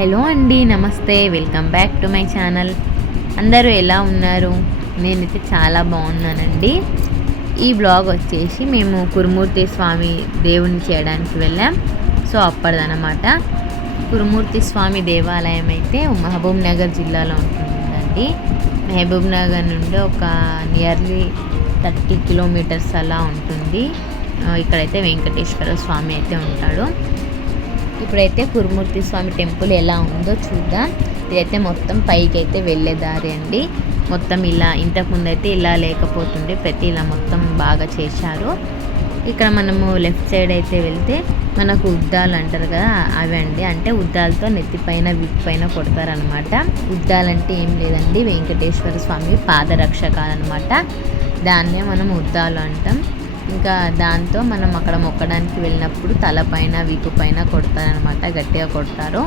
Hello అండి నమస్తే welcome back to my channel. అందరూ ఎలా ఉన్నారు? నేనైతే చాలా బాగున్నానండి. ఈ బ్లాగ్ వచ్చేసి మేము కురుమూర్తి స్వామి దేవుని చేయడానికి వెళ్ళాం. సో అప్పటిదనమాట కురుమూర్తి స్వామి దేవాలయం అయితే మహబూబ్ నగర్ జిల్లాలో ఉంటుందండి. మహబూబ్ నగర్ నుండి ఒక నియర్లీ థర్టీ కిలోమీటర్స్ అలా ఉంటుంది. ఇక్కడైతే వెంకటేశ్వర స్వామి అయితే ఉంటాడు. ఇప్పుడైతే కురుమూర్తి స్వామి టెంపుల్ ఎలా ఉందో చూద్దాం. ఇదైతే మొత్తం పైకి అయితే వెళ్ళే దారి అండి. మొత్తం ఇలా ఇంతకుముందు అయితే ఇలా లేకపోతుండే ప్రతి ఇలా మొత్తం బాగా చేశారు. ఇక్కడ మనము లెఫ్ట్ సైడ్ అయితే వెళ్తే మనకు ఉద్దాలు అంటారు కదా అవి అండి. అంటే ఉద్దాలతో నెత్తిపైన వీపు పైన కొడతారనమాట ఉద్దాలంటే ఏం లేదండి వెంకటేశ్వర స్వామి పాదరక్షకాలన్నమాట దాన్నే మనం ఉద్దాలు అంటాం. ఇంకా దాంతో మనం అక్కడ మొక్కడానికి వెళ్ళినప్పుడు తలపైన వీపు పైన కొడతారనమాట. గట్టిగా కొడతారు.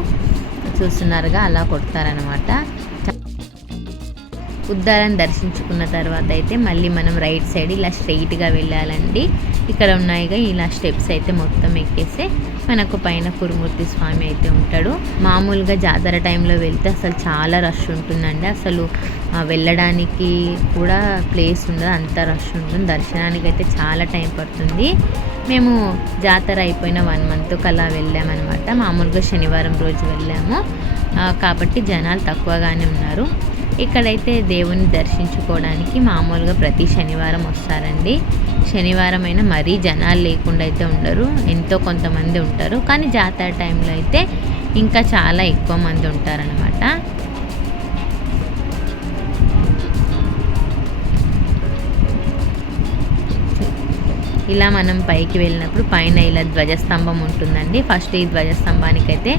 చూస్తున్నారుగా అలా కొడతారనమాట. ఉద్దారాన్ని దర్శించుకున్న తర్వాత అయితే మళ్ళీ మనం రైట్ సైడ్ ఇలా స్ట్రెయిట్గా వెళ్ళాలండి. ఇక్కడ ఉన్నాయిగా ఇలా స్టెప్స్ అయితే మొత్తం ఎక్కేస్తే మనకు పైన కురుమూర్తి స్వామి అయితే ఉంటాడు. మామూలుగా జాతర టైంలో వెళ్తే అసలు చాలా రష్ ఉంటుందండి. అసలు వెళ్ళడానికి కూడా ప్లేస్ ఉండదు. అంత రష్ ఉంటుంది. దర్శనానికి అయితే చాలా టైం పడుతుంది. మేము జాతర అయిపోయిన వన్ మంత్ కలా వెళ్ళామన్నమాట. మామూలుగా శనివారం రోజు వెళ్ళాము. కాబట్టి జనాలు తక్కువగానే ఉన్నారు. ఇక్కడైతే దేవుని దర్శించుకోవడానికి మామూలుగా ప్రతి శనివారం వస్తారండి. శనివారం అయినా మరీ జనాలు లేకుండా అయితే ఉండరు. ఎంతో కొంతమంది ఉంటారు. కానీ జాతర టైంలో అయితే ఇంకా చాలా ఎక్కువ మంది ఉంటారనమాట ఇలా మనం పైకి వెళ్ళినప్పుడు పైన ఇలా ధ్వజస్తంభం ఉంటుందండి. ఫస్ట్ ఈ ధ్వజస్తంభానికి అయితే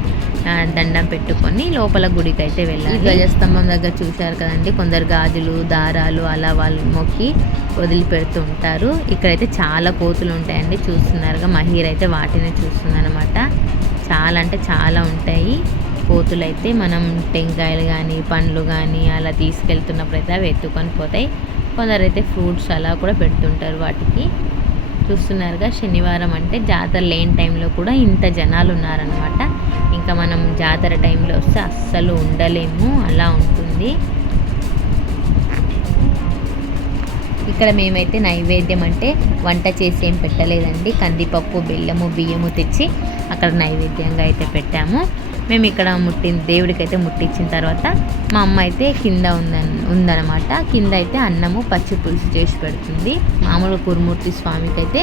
దండం పెట్టుకొని లోపల గుడికి అయితే వెళ్ళాలి ధ్వజస్తంభం దగ్గర చూశారు కదండి కొందరు గాజులు దారాలు అలా వాళ్ళు మొక్కి వదిలిపెడుతూ ఉంటారు. ఇక్కడైతే చాలా కోతులు ఉంటాయండి చూస్తున్నారుగా. మహీర్ అయితే వాటిని చూస్తుందనమాట చాలా అంటే చాలా ఉంటాయి. కోతులు అయితే మనం టెంకాయలు కానీ పండ్లు కానీ అలా తీసుకెళ్తున్నప్పుడు అయితే అవి ఎత్తుకొని పోతాయి. కొందరైతే ఫ్రూట్స్ అలా కూడా పెడుతుంటారు వాటికి. చూస్తున్నారుగా శనివారం అంటే జాతర లేని టైంలో కూడా ఇంత జనాలు ఉన్నారనమాట ఇంకా మనం జాతర టైంలో వస్తే అస్సలు ఉండలేము. అలా ఉంటుంది. ఇక్కడ మేమైతే నైవేద్యం అంటే వంట చేసి ఏం పెట్టలేదండి. కందిపప్పు బెల్లము బియ్యము తెచ్చి అక్కడ నైవేద్యంగా అయితే పెట్టాము. మేము ఇక్కడ ముట్టిన దేవుడికి అయితే ముట్టించిన తర్వాత మా అమ్మ అయితే కింద ఉందన్ ఉందన్నమాట. కింద అయితే అన్నము పచ్చి పులుసు చేసి పెడుతుంది. మామూలు కురుమూర్తి స్వామికి అయితే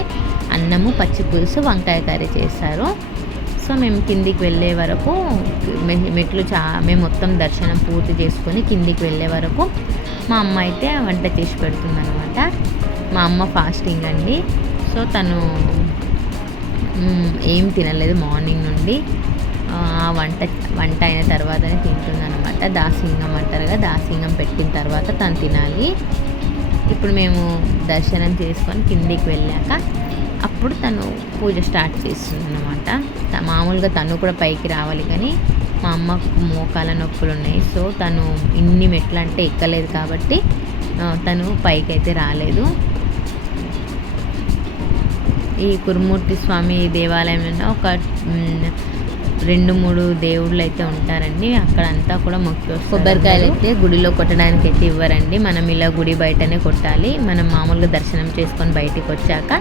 అన్నము పచ్చి పులుసు వంకాయ కర్రీ చేస్తారు. సో మేము కిందికి వెళ్ళే వరకు మెట్లు చా మేము మొత్తం దర్శనం పూర్తి చేసుకొని కిందికి వెళ్ళే వరకు మా అమ్మ అయితే వంట చేసి పెడుతుందన్నమాట. మా అమ్మ ఫాస్టింగ్ అండి. సో తను ఏం తినలేదు మార్నింగ్ నుండి. ఆ వంట వంట అయిన తర్వాతనే తింటుందన్నమాట. దాసింగం అంటారు కదా దాసింగం పెట్టిన తర్వాత తను తినాలి. ఇప్పుడు మేము దర్శనం చేసుకొని కిందికి వెళ్ళాక అప్పుడు తను పూజ స్టార్ట్ చేస్తుంది అనమాట మామూలుగా తను కూడా పైకి రావాలి కానీ మా అమ్మ మోకాల నొప్పులు ఉన్నాయి. సో తను ఇన్ని మెట్లు అంటే ఎక్కలేదు కాబట్టి తను పైకి అయితే రాలేదు. ఈ కురుమూర్తి స్వామి దేవాలయంలో ఒక రెండు మూడు దేవుళ్ళు అయితే ఉంటారండి. అక్కడంతా కూడా మొక్కి కొబ్బరికాయలు అయితే గుడిలో కొట్టడానికి అయితే ఇవ్వరండి. మనం ఇలా గుడి బయటనే కొట్టాలి. మనం మామూలుగా దర్శనం చేసుకొని బయటికి వచ్చాక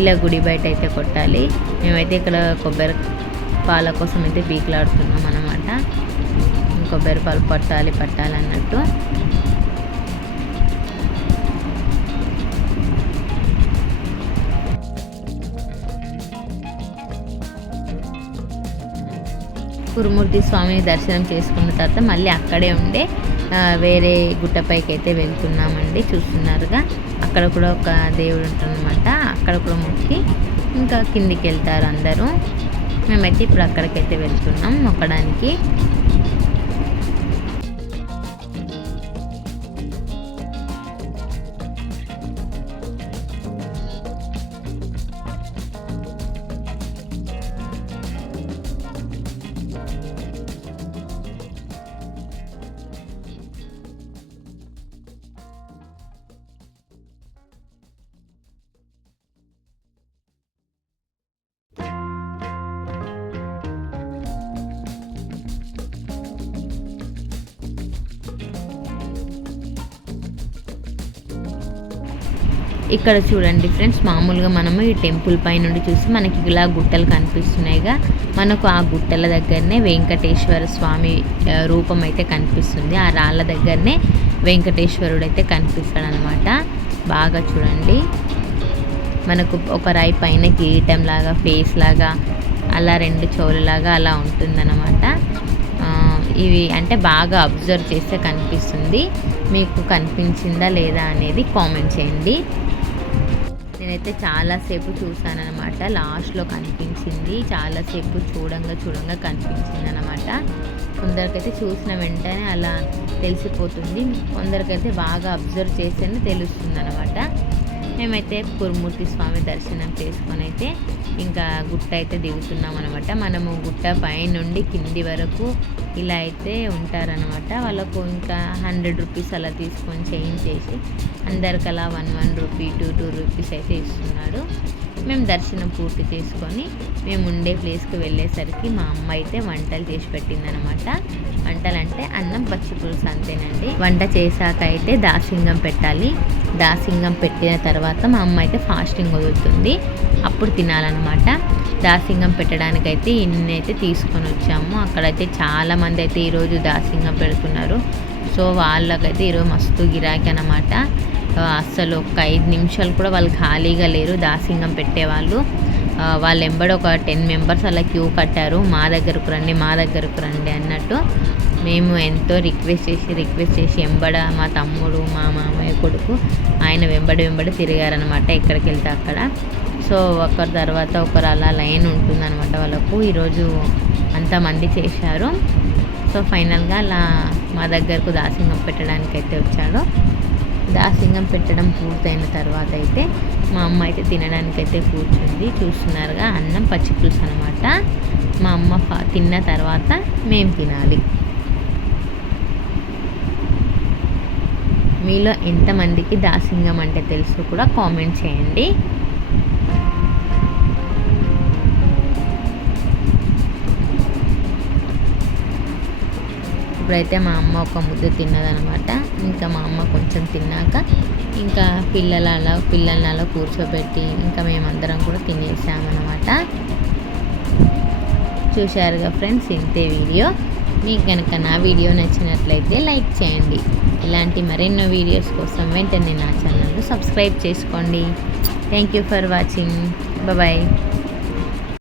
ఇలా గుడి బయట అయితే కొట్టాలి. మేమైతే ఇక్కడ కొబ్బరి పాల కోసం అయితే పీకులాడుతున్నాం అనమాట కొబ్బరి పాలు పట్టాలి పట్టాలి అన్నట్టు. కురుమూర్తి స్వామిని దర్శనం చేసుకున్న తర్వాత మళ్ళీ అక్కడే ఉండే వేరే గుట్టపైకి అయితే వెళ్తున్నామండి చూస్తున్నారుగా. అక్కడ కూడా ఒక దేవుడు ఉంటుందన్నమాట. అక్కడ కూడా మొక్కి ఇంకా కిందికి వెళ్తారు అందరూ. మేమైతే ఇప్పుడు అక్కడికైతే వెళ్తున్నాం మొక్కడానికి. ఇక్కడ చూడండి ఫ్రెండ్స్ మామూలుగా మనము ఈ టెంపుల్ పై నుండి చూసి మనకి ఇలా గుట్టలు కనిపిస్తున్నాయిగా. మనకు ఆ గుట్టల దగ్గరనే వెంకటేశ్వర స్వామి రూపం అయితే కనిపిస్తుంది. ఆ రాళ్ళ దగ్గరనే వెంకటేశ్వరుడు అయితే కనిపిస్తాడు అనమాట బాగా చూడండి. మనకు ఒక రాయి పైన గీయటం లాగా ఫేస్ లాగా అలా రెండు చెవులలాగా అలా ఉంటుందన్నమాట. ఇవి అంటే బాగా అబ్జర్వ్ చేస్తే కనిపిస్తుంది. మీకు కనిపించిందా లేదా అనేది కామెంట్ చేయండి. నేనైతే చాలాసేపు చూసానమాట లాస్ట్లో కనిపించింది. చాలాసేపు చూడంగా చూడంగా కనిపించింది అనమాట కొందరికైతే చూసిన వెంటనే అలా తెలిసిపోతుంది. కొందరికైతే బాగా అబ్జర్వ్ చేస్తేనే తెలుస్తుంది అనమాట మేమైతే కురుమూర్తి స్వామి దర్శనం చేసుకొని అయితే ఇంకా గుట్ట అయితే దిగుతున్నాం అనమాట మనము గుట్ట పైనుండి కింది వరకు ఇలా అయితే ఉంటారనమాట వాళ్ళకు ఇంకా హండ్రెడ్ రూపీస్ అలా తీసుకొని చేంజ్ చేసి అందరికి అలా one one rupee two two rupees అయితే ఇస్తున్నాడు. మేము దర్శనం పూర్తి చేసుకొని మేము ఉండే ప్లేస్కి వెళ్ళేసరికి మా అమ్మ అయితే వంటలు చేసి పెట్టిందనమాట వంటలు అంటే అన్నం పచ్చి పులుసు అంతేనండి. వంట చేశాక అయితే దాసింగం పెట్టాలి. దాసింగం పెట్టిన తర్వాత మా అమ్మ అయితే ఫాస్టింగ్ వదులుతుంది. అప్పుడు తినాలన్నమాట. దాసింగం పెట్టడానికైతే ఇన్ని అయితే తీసుకొని వచ్చాము అక్కడైతే చాలామంది అయితే ఈరోజు దాసింగం పెడుతున్నారు. సో వాళ్ళకైతే ఈరోజు మస్తు గిరాకీ అనమాట అస్సలు ఒక ఐదు నిమిషాలు కూడా వాళ్ళు ఖాళీగా లేరు దాసింగం పెట్టేవాళ్ళు. వాళ్ళు వాళ్ళ ఎంబడి ఒక టెన్ మెంబర్స్ అలా క్యూ కట్టారు మా దగ్గరకు రండి మా దగ్గరకు రండి అన్నట్టు. మేము ఎంతో రిక్వెస్ట్ చేసి రిక్వెస్ట్ చేసి ఎంబడ మా తమ్ముడు మా మామయ్య కొడుకు ఆయన వెంబడి వెంబడి తిరిగారనమాట ఎక్కడికి వెళ్తే అక్కడ. సో ఒకరి తర్వాత ఒకరు అలా లైన్ ఉంటుందన్నమాట వాళ్ళకు. ఈరోజు అంతమంది చేశారు. సో ఫైనల్గా అలా మా దగ్గరకు దాసింగం పెట్టడానికి అయితే వచ్చాడు. దాసింగం పెట్టడం పూర్తయిన తర్వాత అయితే మా అమ్మ అయితే తినడానికి అయితే కూర్చుంది. చూస్తున్నారుగా అన్నం పచ్చి పులుసు అనమాట మా అమ్మ ఫ- తిన్న తర్వాత మేము తినాలి. మీలో ఎంతమందికి దాసింగం అంటే తెలుసు కూడా కామెంట్ చేయండి. ఇప్పుడైతే మా అమ్మ ఒక ముద్ద తిన్నదనమాట. ఇంకా మా అమ్మ కొంచెం తిన్నాక ఇంకా పిల్లల అలా పిల్లల్ని అలా కూర్చోబెట్టి ఇంకా మేమందరం కూడా తినేసామన్నమాట చూశారుగా ఫ్రెండ్స్ ఇంతే వీడియో. మీకు కనుక నా వీడియో నచ్చినట్లయితే లైక్ చేయండి. ఇలాంటి మరెన్నో వీడియోస్ కోసం వెంటనే నా ఛానల్ను సబ్స్క్రైబ్ చేసుకోండి. Thank you for watching. Bye.